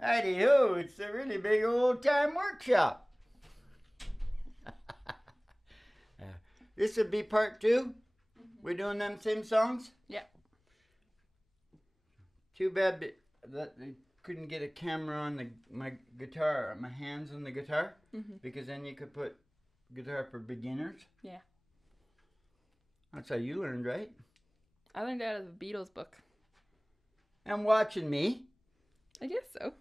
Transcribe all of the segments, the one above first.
Howdy-ho, it's a really big old-time workshop. This would be part 2. We're doing them same songs? Yeah. Too bad that they couldn't get a camera on my guitar, my hands on the guitar, because then you could put guitar for beginners. Yeah. That's how you learned, right? I learned out of the Beatles book. And watching me. I guess so.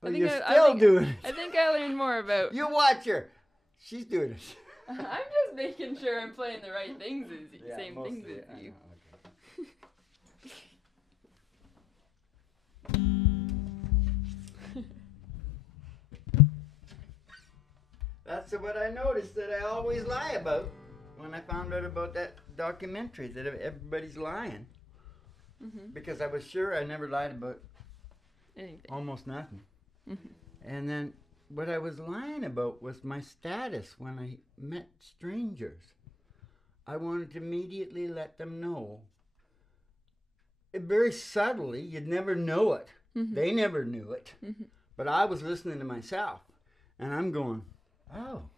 Well, you're still doing it. I think I learned more about... You watch her. She's doing it. I'm just making sure I'm playing the right things as you. Yeah, Same mostly, things as you. That's what I noticed that I always lie about when I found out about that documentary, that everybody's lying. Because I was sure I never lied about Anything. almost nothing. And then what I was lying about was my status when I met strangers. I wanted to immediately let them know. Very subtly, you'd never know it. They never knew it. But I was listening to myself. And I'm going, oh,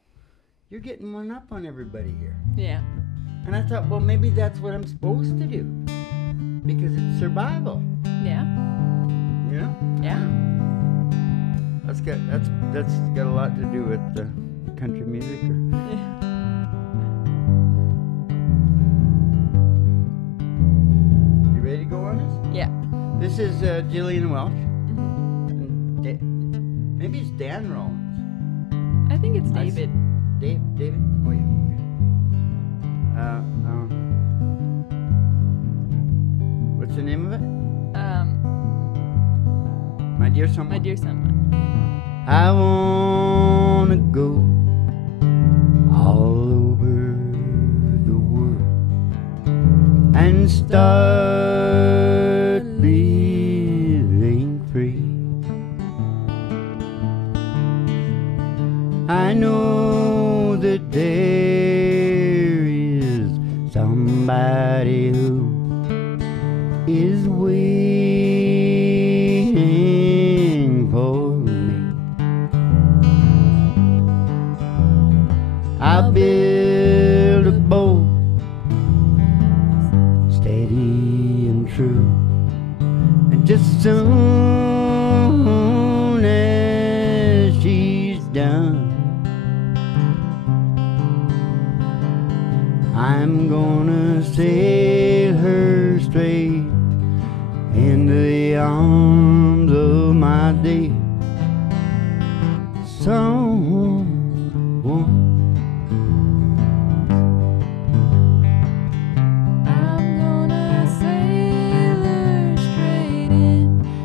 you're getting one up on everybody here. Yeah. And I thought, well, maybe that's what I'm supposed to do. Because it's survival. Yeah. You know? Yeah. That's got a lot to do with country music. You ready to go on this? Yeah. This is Gillian Welch. And maybe it's Dan Rollins. I think it's David. David? Oh yeah. Okay. What's the name of it? My Dear Someone. My Dear Someone. I wanna go all over the world and start living free. I know that there is somebody who is waiting for me. I build a boat steady and true, and just soon as she's done, I'm gonna sail her straight into the arms of my dear someone. I'm gonna sail her straight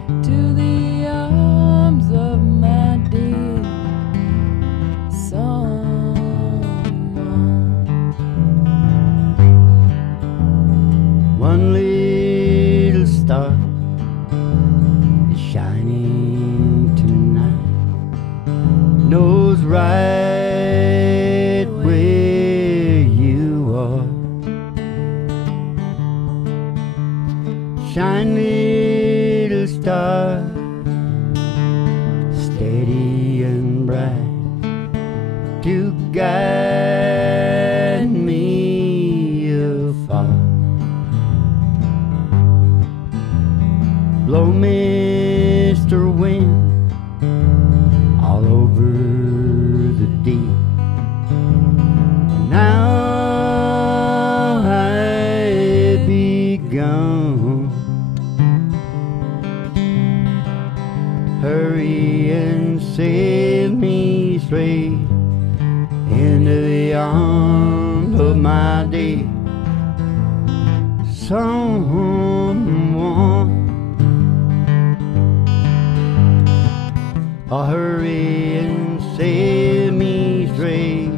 into the arms of my dear someone. One little star is shining tonight, knows right where you are. Shine, little star, steady and bright, to guide me afar. Blow, Mr. Wind, all over the deep. Now I've begun. Hurry and sail me straight into the arms of my dear someone. Oh, hurry and sail me straight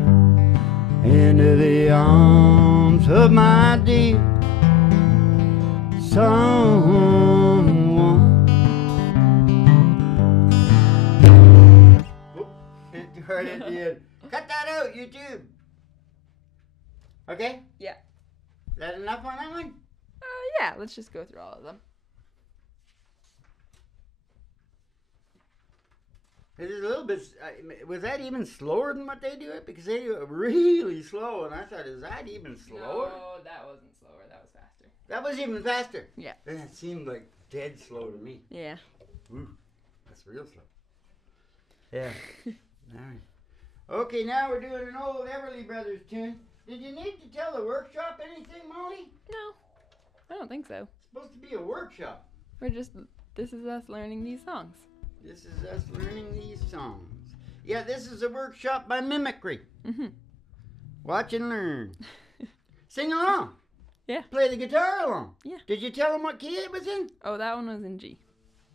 into the arms of my dear someone. You heard it, dude. Cut that out, YouTube. Okay? Yeah. Is that enough on that one? Yeah, let's just go through all of them. It is a little bit. Was that even slower than what they do it? Because they do it really slow, and I thought, is that even slower? No, that wasn't slower. That was faster. That was even faster. Yeah. And it seemed like dead slow to me. Yeah. Ooh, that's real slow. Yeah. All right. Okay, now we're doing an old Everly Brothers tune. Did you need to tell the workshop anything, Molly? No, I don't think so. It's supposed to be a workshop. This is us learning these songs. This is us learning these songs. Yeah, this is a workshop by mimicry. Mm-hmm. Watch and learn. Sing along. Yeah. Play the guitar along. Yeah. Did you tell them what key it was in? Oh, that one was in G.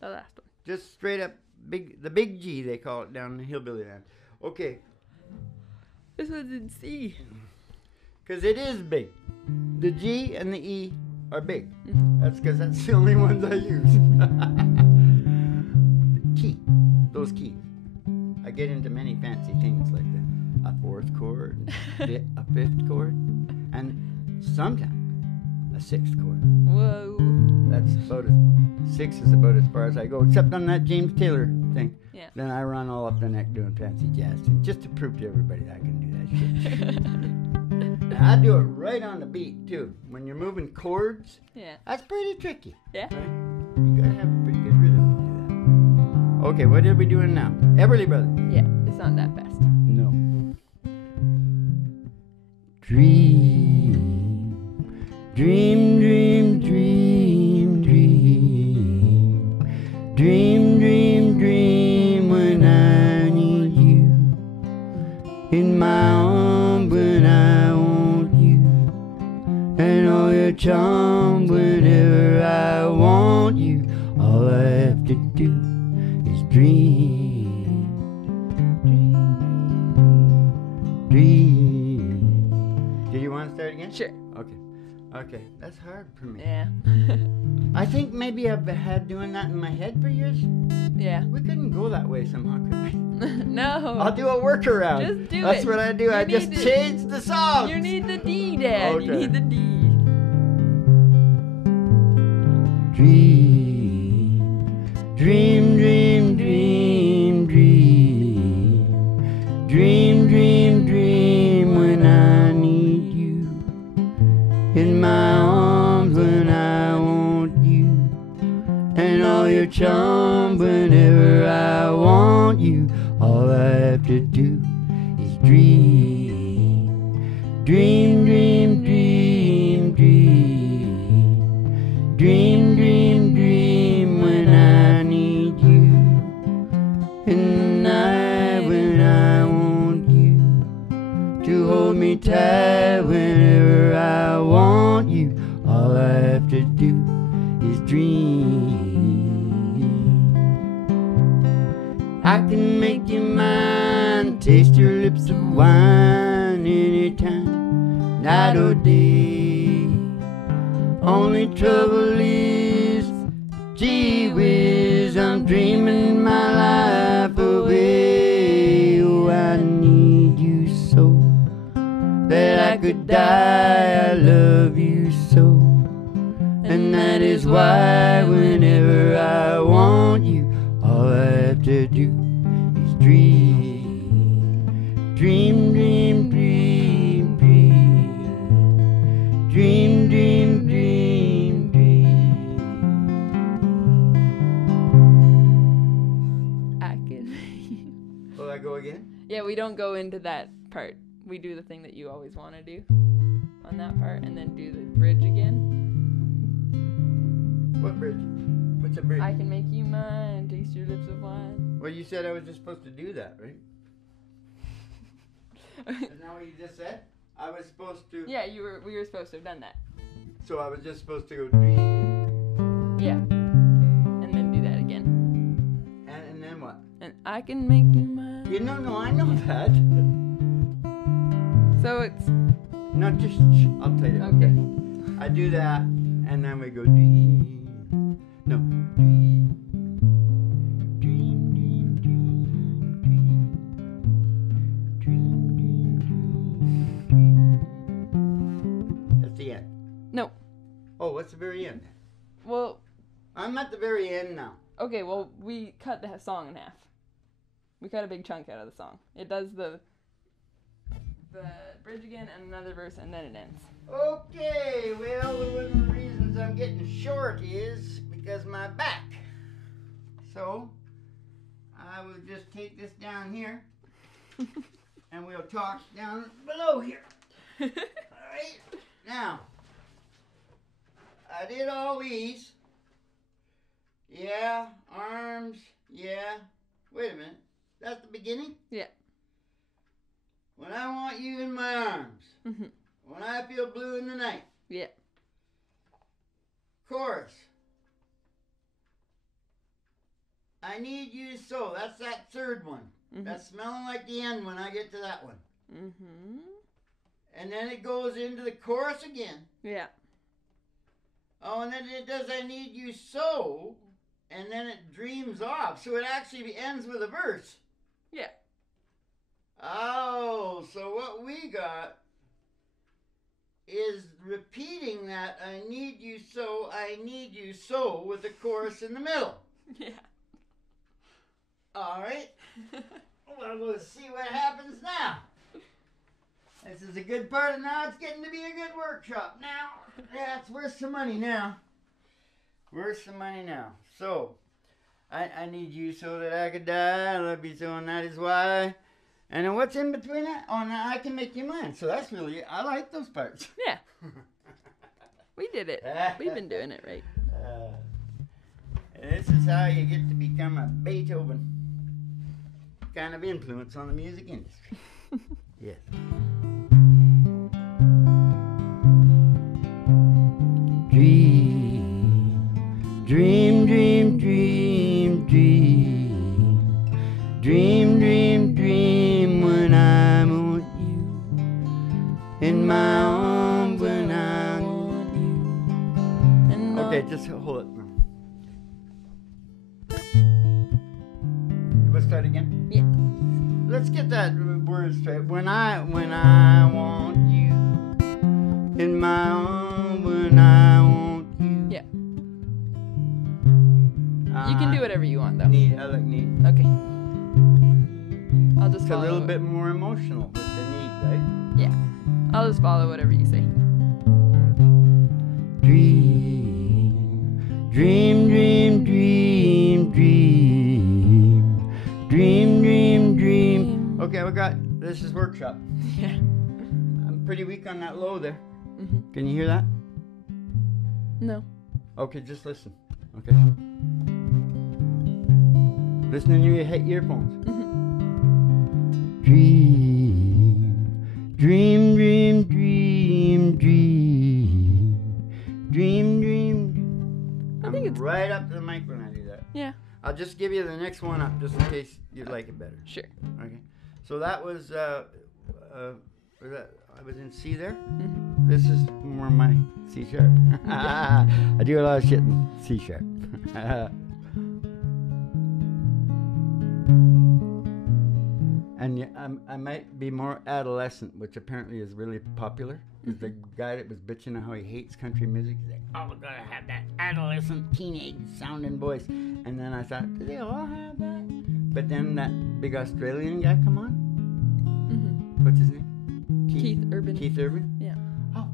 The last one. Just straight up the big G, they call it down in the hillbilly land. Okay. This was in C. Because it is big. The G and the E are big. Mm-hmm. That's because that's the only ones I use. Key. Those keys. I get into many fancy things like a fourth chord, a fifth chord, and sometimes a sixth chord. Whoa. That's about six is about as far as I go, except on that James Taylor thing. Yeah. Then I run all up the neck doing fancy jazz things, just to prove to everybody that I can do that shit. And I do it right on the beat too. When you're moving chords, Yeah. that's pretty tricky. Yeah. Right? You gotta have a pretty good rhythm to do that. Okay, what are we doing now? Everly Brothers. Yeah. It's not that fast. No. Dream, dream, dream, dream, dream, dream, dream, dream when I need you in my arms when I want you, and all your charm whenever I want you. All I have to do is dream, dream. Did you want to start again? Sure. Okay, that's hard for me. Yeah. I think maybe I've had doing that in my head for years. Yeah. We couldn't go that way somehow, could we? No. I'll do a workaround. Just do That's it. what I do. I just need to- change the song. You need the D, Dad. Okay. You need the D. Dream, dream, dream, dream, dream, dream, dream, dream when I need you in my arms when I want you, and all your charm whenever I want you. All I have to do is dream, dream, dream, dream, dream, dream, dream, dream when I need you, in the night when I want you to hold me tight whenever I want you. All I have to do is dream. I can make you mine, taste your lips of wine anytime, night or day. Only trouble is, gee whiz, I'm dreaming my life away. Oh, I need you so that I could die. I love you so, and that is why whenever I want you, all I have to do is dream, dream, dream, dream, dream, dream, dream, dream, dream. I can. Will I go again? Yeah, we don't go into that part. We do the thing that you always want to do on that part, and then do the bridge again. What bridge? What's a bridge? I can make you mine, taste your lips of wine. Well, you said I was just supposed to do that, right? Isn't that what you just said? I was supposed to. Yeah, we were supposed to have done that. So I was just supposed to go dream. Yeah. And then do that again. And then what? And I can make you mine. You know, no, I know that. So it's No, just I'll tell you. okay. I do that, and then we go dream. No, dream, dream, dream, dream, dream, dream, dream, dream. That's the end. No. Oh, what's the very end? Well, I'm at the very end now. okay, well, we cut the song in half. We cut a big chunk out of the song. It does the bridge again and another verse, and then it ends. Okay, well, one of the reasons I'm getting short is because my back. So, I will just take this down here, and we'll talk down below here. Alright, now, I did all these. Yeah, arms, yeah. Wait a minute, that's the beginning? Yeah. When I want you in my arms. Mm-hmm. When I feel blue in the night. Yeah. Chorus. I need you so. That's that third one. Mm-hmm. That's smelling like the end when I get to that one. Mm-hmm. And then it goes into the chorus again. Yeah. Oh, and then it does I need you so. And then it dreams off. So it actually ends with a verse. Yeah. Oh, so what we got is repeating that I need you so with the chorus in the middle. Yeah. All right. Well, we'll see what happens now. This is a good part, and now it's getting to be a good workshop. Now, yeah, it's worth some money now. Worth some money now. So, I need you so that I could die. I love you so, and that is why. And then what's in between that? Oh, now I can make you mine. So that's really, I like those parts. Yeah. We did it. We've been doing it right. This is how you get to become a Beethoven kind of influence on the music industry. Yes. Dream, dream, dream, dream, dream. Dream, dream, dream when I want you. In my arms when I want you. Okay, just hold it now. Let's start again? Yeah. Let's get that word straight. When I want you. In my arms when I want you. Yeah. You can do whatever you want, though. Neat. I like neat. Okay. I'll just It's a follow. little bit more emotional with the need, right? Yeah. I'll just follow whatever you say. Dream, dream, dream, dream, dream, dream, dream, dream. Okay, we got, this is workshop. Yeah. I'm pretty weak on that low there. Mm-hmm. Can you hear that? No. Okay, just listen. Okay. Listen in your earphones. Mm-hmm. Dream, dream, dream, dream, dream, dream, dream. I think it's right up to the mic when I do that. Yeah. I'll just give you the next one up just in case you'd like it better. Sure. Okay. So that was I was in C there. Mm-hmm. This is more my C sharp. I do a lot of shit in C sharp. And yeah, I might be more adolescent, which apparently is really popular. Is the guy that was bitching how he hates country music. He's like, oh, we're gonna have that adolescent, teenage sounding voice. And then I thought, do they all have that? But then that big Australian guy come on. Mm-hmm. What's his name? Keith Urban. Keith Urban. Yeah. Oh,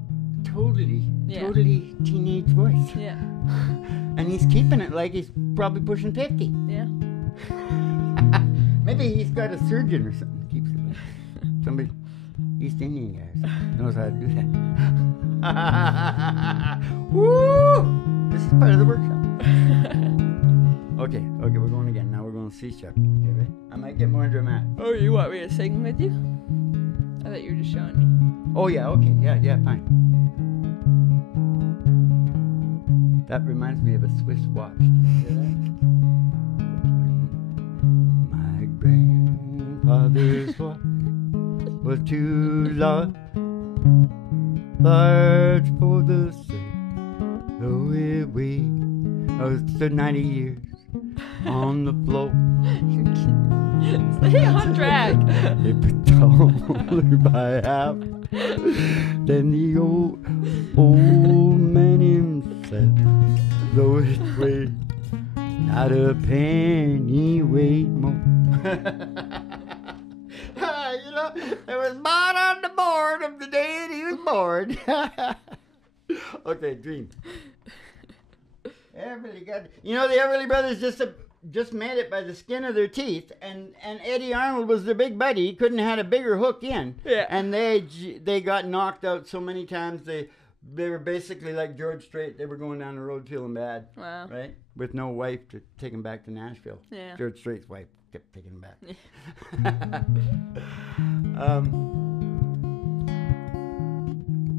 totally Yeah. teenage voice. Yeah. And he's keeping it like he's probably pushing 50. Yeah. Maybe he's got a surgeon or something that keeps it like somebody, East Indian guys, knows how to do that. Woo! This is part of the workshop. Okay, we're going again. Now we're going C sharp. Okay, ready? I might get more dramatic. Oh, you want me to sing with you? I thought you were just showing me. Oh yeah, okay, yeah, fine. That reminds me of a Swiss watch. Did you hear that? My grandfather's watch was too large for the set. So it weighed, stood 90 years on the floor. Stay on track. It was taller by half than the old man himself. Though it weighed not a penny weighed more You know, it was bought on the board of the day that he was born. Okay, Dream. Everly got. You know, the Everly Brothers just made it by the skin of their teeth, and Eddie Arnold was their big buddy. He couldn't have had a bigger hook in. Yeah. And they got knocked out so many times. They were basically like George Strait. They were going down the road feeling bad. Wow. Right? With no wife to take him back to Nashville. Yeah. George Strait's wife kept taking him back.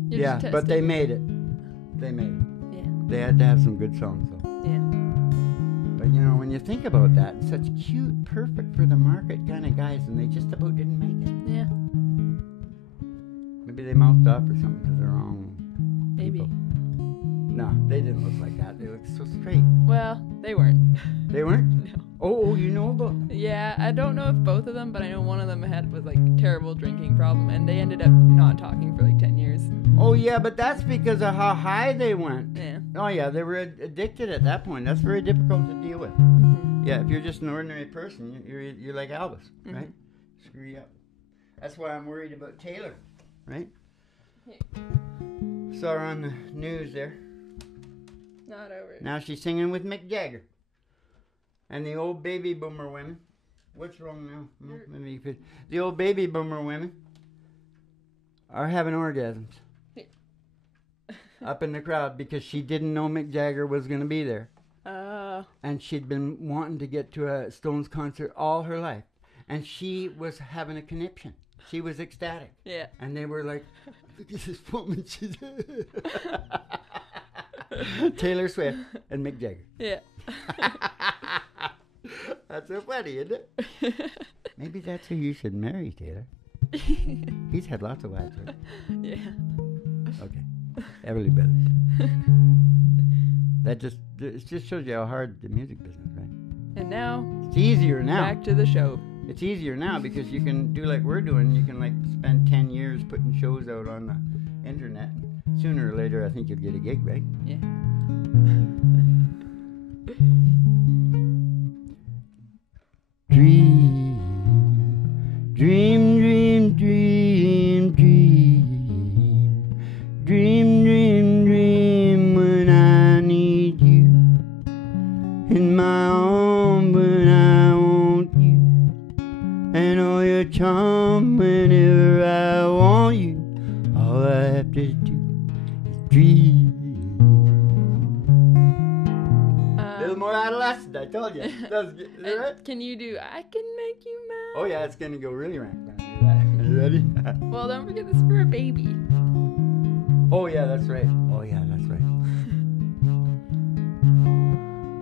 You're Yeah, just but they testing. made it. They made it. Yeah. They had to have some good songs, though. Yeah. But you know, when you think about that, such cute, perfect for the market kind of guys, and they just about didn't make it. Yeah. Maybe they mouthed off or something to the wrong Maybe. people. No, they didn't look like that. They looked so straight. Well, they weren't. They weren't? No. Oh, you know about... Yeah, I don't know if both of them, but I know one of them was like terrible drinking problem, and they ended up not talking for like 10 years. Oh, yeah, but that's because of how high they went. Yeah. Oh, yeah, they were addicted at that point. That's very difficult to deal with. Mm-hmm. Yeah, if you're just an ordinary person, you're like Elvis, Mhm. right? Screw you up. That's why I'm worried about Taylor, right? Hey. Saw her on the news there. Not over. Now she's singing with Mick Jagger. And the old baby boomer women. What's wrong now? No, maybe you could. The old baby boomer women are having orgasms up in the crowd because she didn't know Mick Jagger was going to be there. And she'd been wanting to get to a Stones concert all her life. And she was having a conniption. She was ecstatic. Yeah. And they were like, look at this woman. She's Taylor Swift and Mick Jagger. Yeah. That's so funny, isn't it? Maybe that's who you should marry, Taylor. He's had lots of wives, right? Yeah. Okay. Everly Brothers. It just shows you how hard the music business, right? And now, It's easier now. back to the show. It's easier now because you can do like we're doing. You can like spend 10 years putting shows out on the internet. Sooner or later, I think you'll get a gig, right? Yeah. Dream, dream, dream, dream, dream, dream, dream, dream when I need you in my arms when I want you, and all your charm whenever I want you. All I have to do is dream. A little more adolescent, I told you. That's good. Is that right? Can you do I Can Make You Mad? Oh yeah, it's gonna go really rank. Are you ready? Well, don't forget this is for a baby. Oh yeah, that's right. Oh yeah, that's right.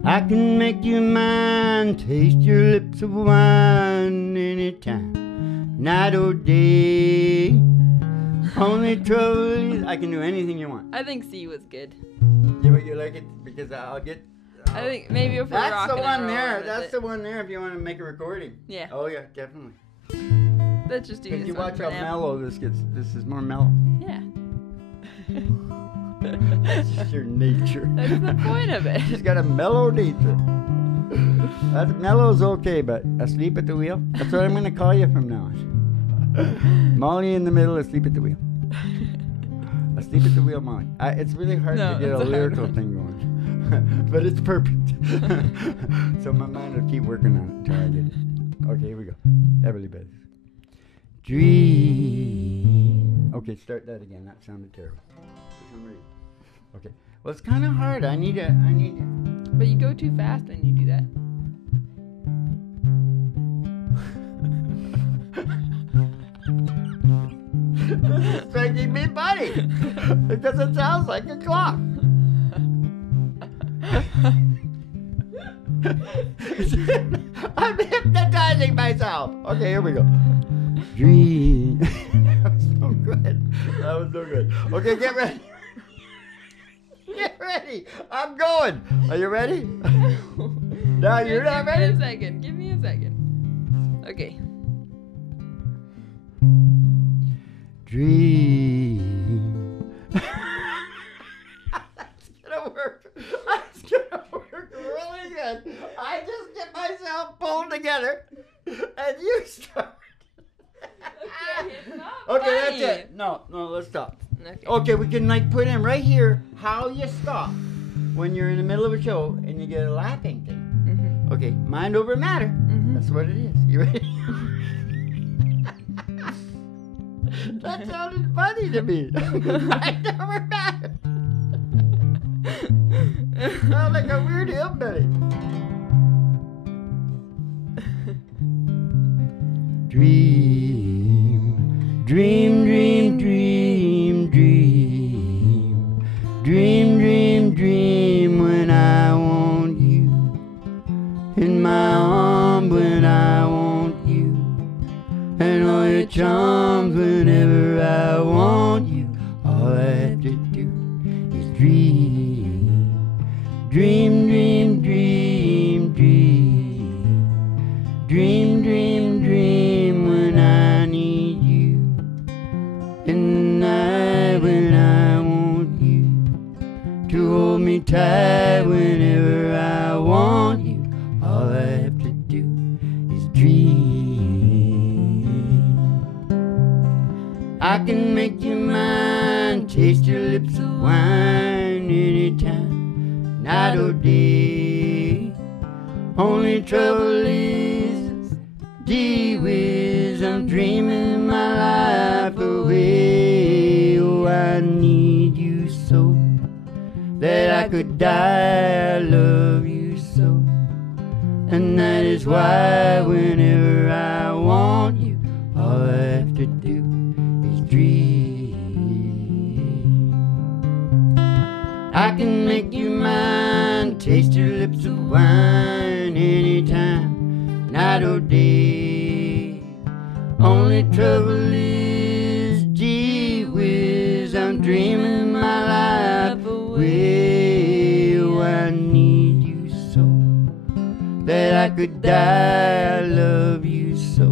I can make you mine, taste your lips of wine anytime, night or day. Only trouble is I can do anything you want. I think C was good. You like it because I'll get. I think maybe if we're That's rocking the one and there. rolling with That's it. the one there. If you want to make a recording. Yeah. Oh yeah, definitely. Let's just do Because this you one watch for how now. mellow this gets. This is more mellow. Yeah. That's just your nature. That's the point of it. She's got a mellow nature. That's mellow's okay, but asleep at the wheel. That's what I'm gonna call you from now on. Molly in the middle, asleep at the wheel. Asleep at the wheel, Molly. It's really hard No, to get a it's a hard lyrical one. thing going, but it's perfect. So my mind will keep working on it until I get it. Okay, here we go. Everly Brothers. Dream. Okay, start that again. That sounded terrible. For some reason. Okay. Well, it's kind of hard. I need. But you go too fast when you do that. This is making me funny because it sounds like a clock. I'm hypnotizing myself. Okay, here we go. Dream. That was so good. That was so good. Okay, get ready. Get ready. I'm going. Are you ready? No, you're not ready. Give me a second. Okay. Dream. That's gonna work. That's gonna work really good. I just get myself pulled together No, let's stop. Okay. Okay, we can like put in right here how you stop when you're in the middle of a show and you get a laughing thing. Mm-hmm. Okay, mind over matter. Mm-hmm. That's what it is. You ready? That sounded funny to me. Mind over matter. Sound like a weird hillbilly. Dream, dream, dream, dream, dream. Dream, dream, dream when I want you. In my arms when I want you. And all your charms whenever I want you. All I have to do is dream. Dream, dream, dream, dream. Dream, dream, dream when I need you. In the night when I want you. To hold me tight whenever I want you. All I have to do is dream. I can make you mine, taste your lips of wine anytime, night or day. Only trouble is, gee whiz, I'm dreaming my life away. Oh, I need you so that I could die. I love you so, and that is why whenever I want you, all I have to do is dream. I can make you mine, taste your lips of wine anytime, night or day. Only trouble is, gee whiz, I'm dreaming my life away. Oh, I need you so that I could die. I love you so,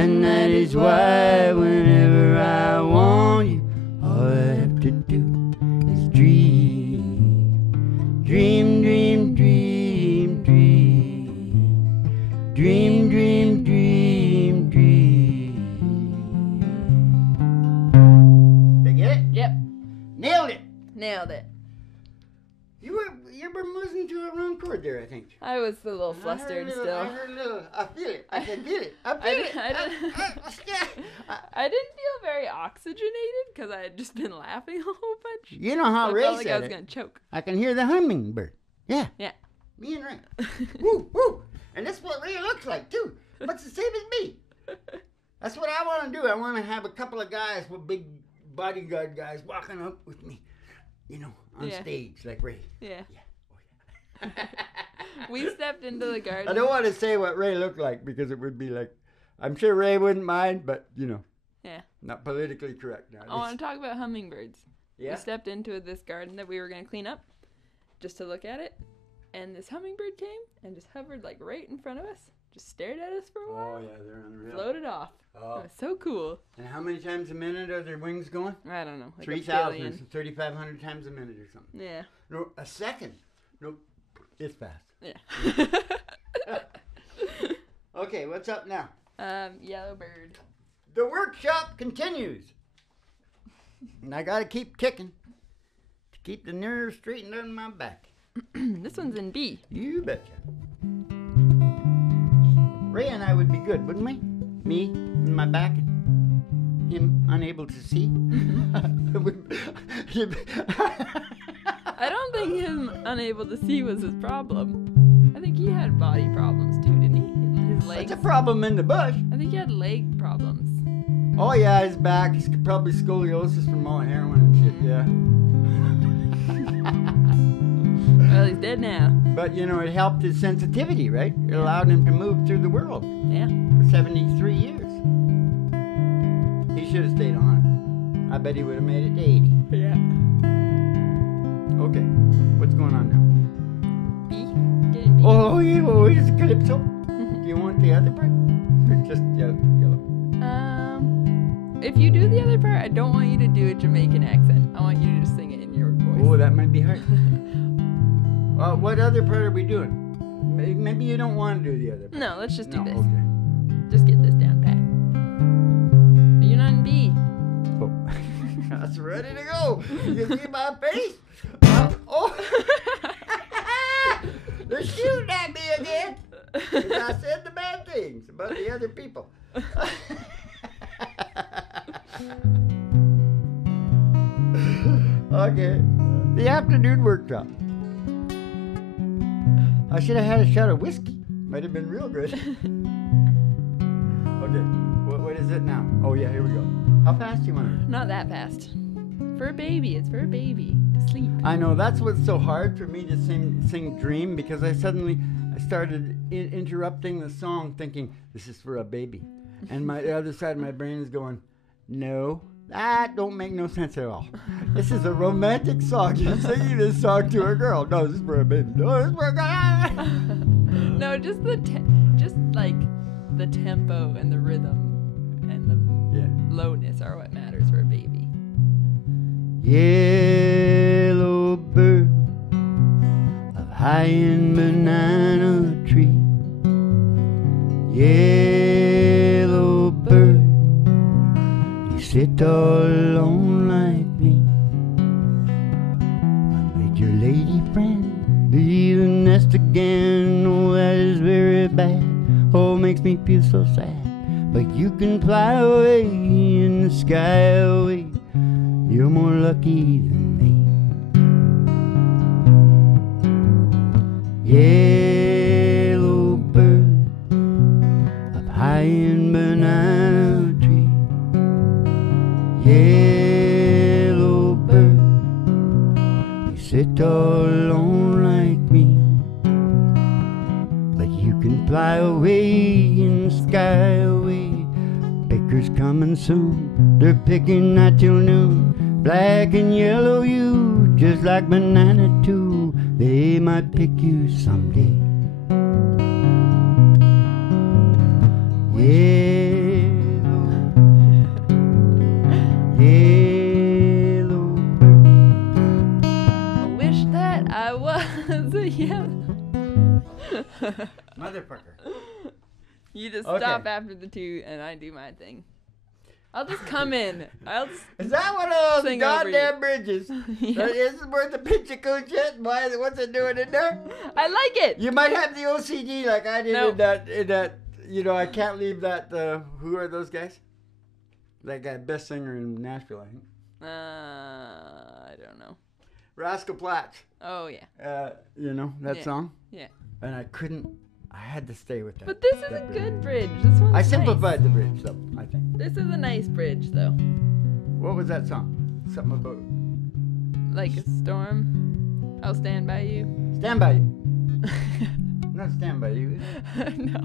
and that is why whenever I want you, all I have to do is dream. Dream, dream, dream, dream. Dream, dream, dream, dream. Did you get it? Yep. Nailed it. Nailed it. You were listening to a wrong chord there, I think. I was a little flustered still. I heard a little. I feel it. I can feel it. I feel it. I didn't feel very oxygenated because I had just been laughing a whole bunch. You know how So I Ray felt like I said was it. gonna choke. I can hear the hummingbird. Yeah. Yeah. Me and Ray. Woo, woo. And that's what Ray looks like, too. But it's the same as me. That's what I want to do. I want to have a couple of guys with big bodyguard guys walking up with me, you know, on Yeah. stage like Ray. Yeah. Yeah. We stepped into the garden. I don't want to say what Ray looked like because it would be like, I'm sure Ray wouldn't mind, but, you know. Yeah. Not politically correct now. I want to talk about hummingbirds. Yeah? We stepped into this garden that we were going to clean up just to look at it. And this hummingbird came and just hovered like right in front of us. Just stared at us for a while. Oh, yeah, they're unreal. Floated off. Oh. It was so cool. And how many times a minute are their wings going? I don't know. Like 3,000, 3,500 times a minute or something. Yeah. No, a second. No, it's fast. Yeah. Okay, what's up now? Yellowbird. The workshop continues. And I gotta keep kicking to keep the nerves straightened on my back. This one's in B. You betcha. Ray and I would be good, wouldn't we? Me and my back and him unable to see. I don't think him unable to see was his problem. I think he had body problems too, didn't he? His legs. That's a problem in the bush. I think he had leg problems. Oh yeah, his back. He's probably scoliosis from all the heroin and shit, yeah. Well, he's dead now. But, you know, it helped his sensitivity, right? It allowed him to move through the world Yeah. for 73 years. He should have stayed on it. I bet he would have made it to 80. Yeah. Okay, what's going on now? B. Getting B. Oh, yeah, oh, it's calypso. Do you want the other part? Or just yellow? If you do the other part, I don't want you to do a Jamaican accent. I want you to just sing it in your voice. Oh, that might be hard. What other part are we doing? Maybe you don't want to do the other part. No, let's just do this. Okay. Just get this down pat. You're not in B. That's ready to go. You can see my face? Oh. They're shooting at me again. 'Cause I said the bad things about the other people. Okay. The afternoon workshop. I should have had a shot of whiskey. Might have been real good. Okay. What is it now? Oh, yeah, here we go. How fast do you want to? Not that fast. For a baby. It's for a baby to sleep. I know. That's what's so hard for me to sing Dream, because I started interrupting the song thinking, this is for a baby. And the other side of my brain is going, no, that don't make no sense at all. This is a romantic song. You're singing this song to a girl. No, this is for a baby. No, this is for a guy. No, just like the tempo and the rhythm and the lowness are what matters for a baby. Yellow bird of high in banana tree. Yellow bird, you sit all alone like me. I made your lady friend leave the nest again. Oh, that is very bad. Oh, it makes me feel so sad. But you can fly away in the sky away. You're more lucky than me. Yellow bird up high in banana tree. Yellow bird, you sit all alone like me. But you can fly away in the sky away. Baker's coming soon, they're picking not till noon. Black and yellow you, just like banana too. They might pick you someday. Yellow, yellow bird. I wish that I was a yellow. Motherfucker. You just Okay. stop after the two and I do my thing. I'll just come in. Is that one of those Sing over goddamn bridges? Yeah. Is it worth a Pt2a yet? What's it doing in there? I like it. You might have the OCD like I did No. in that. You know, I can't leave that. Who are those guys? That guy, best singer in Nashville, I think. I don't know. Rascal Platts. Oh yeah. You know that Yeah. song? Yeah. And I couldn't. I had to stay with that. But this is a that bridge. good bridge. This one's I nice. simplified the bridge, though, I think. This is a nice bridge though. What was that song? Something about Like a storm. I'll stand by you. Stand By You. Not Stand By You. No.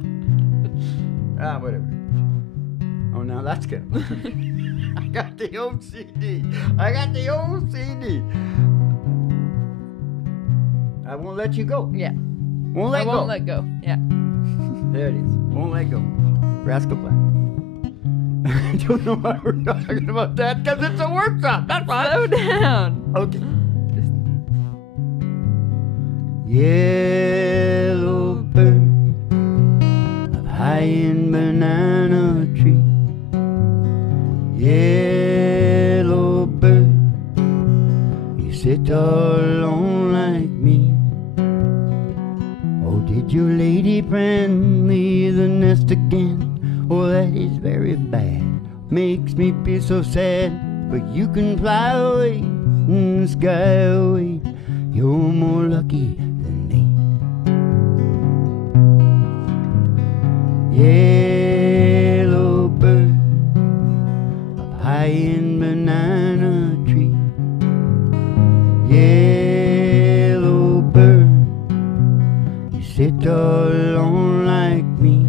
Whatever. Oh, now that's good. I got the old CD. I won't let you go. Yeah. Won't let I go. won't let go. Yeah. There it is. Won't let go. Rascal Flatts. I don't know why we're talking about that, because it's a workshop. That's why. Slow down. Okay. Yellow bird up high in banana tree. Yellow bird, you sit all alone like me. Oh, did your lady friend leave the nest again? Oh, that is very bad. Makes me feel so sad. But you can fly away in the sky away. You're more lucky than me. Yellow bird up high in banana tree. Yellow bird, you sit all alone like me.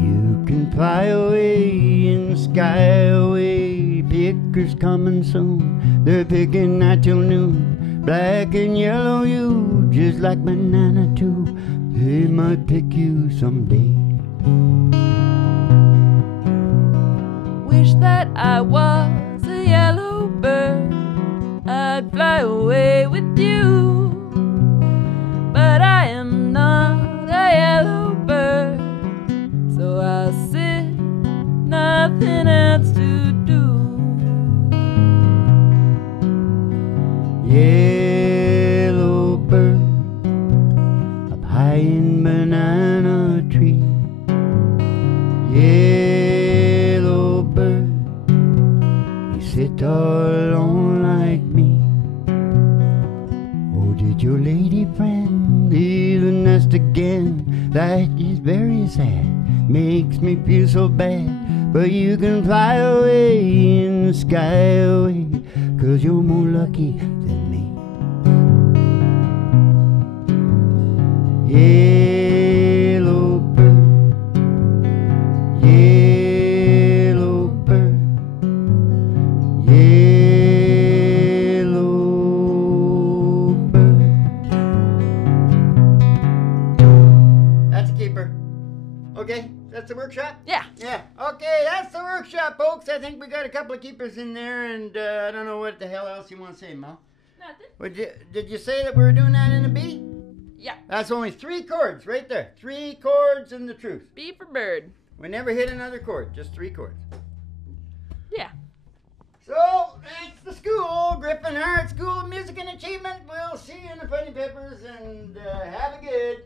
You can fly away in the sky away. Pickers coming soon, they're picking night till noon. Black and yellow you, just like banana too. They might pick you someday. Wish that I was a yellow bird. I'd fly away with you. But I am not a yellow bird. So I'll sit, nothing else to do. did your lady friend leave the nest again? That is very sad, makes me feel so bad. But you can fly away in the sky away, 'cause you're more lucky than me. Yellow bird, yellow bird, yellow bird. That's a keeper. Okay, that's the workshop? Yeah. Yeah. Okay, that's the workshop, folks. I think we got a couple of keepers in there, and I don't know what the hell else you want to say, Mel. Nothing. Did you say that we were doing that in a B? Yeah. That's only 3 chords right there. 3 chords and the truth. B for bird. We never hit another chord, just 3 chords. Yeah. So, that's the school, Griffinheart School of Music and Achievement. We'll see you in the Funny Peppers, and have a good.